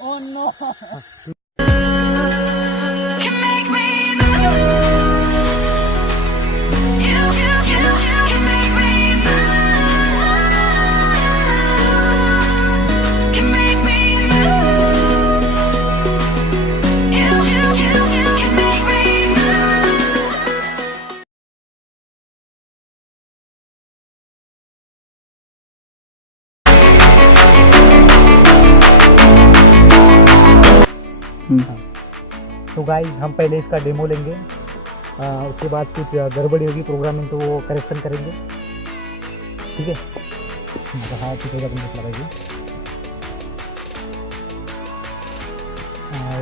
Oh no. तो गाइस हम पहले इसका डेमो लेंगे, उसके बाद कुछ गड़बड़ी होगी प्रोग्रामिंग तो वो करेक्शन करेंगे, ठीक है। हाँ ठीक है, लगाइए।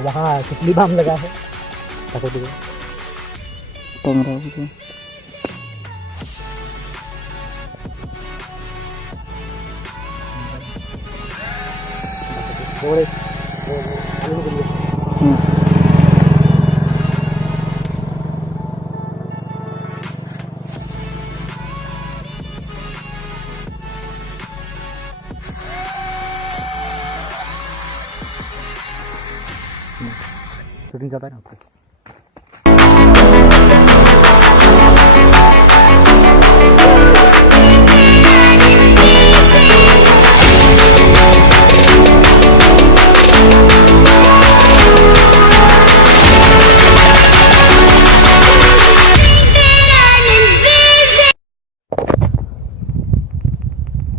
वहाँ तितली बाम लगा है, शूटिंग चल रहा है ना आपको।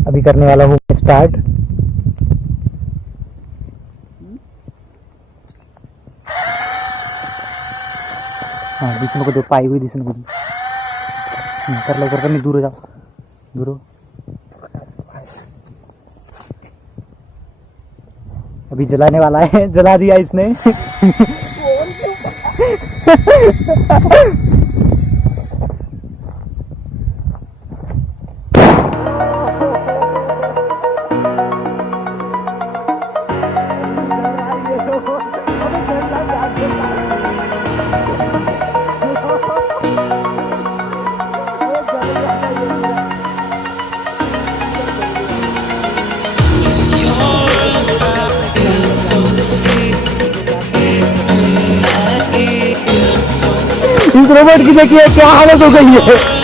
अभी करने वाला हूँ स्टार्ट। हाँ दिसने को दे, पाई हुई दिसने को कर लो, कर नहीं, दूर हो जाओ, दूर हो। अभी जलाने वाला है, जला दिया इसने। इस रोबोट की देखिए क्या हालत हो गई है।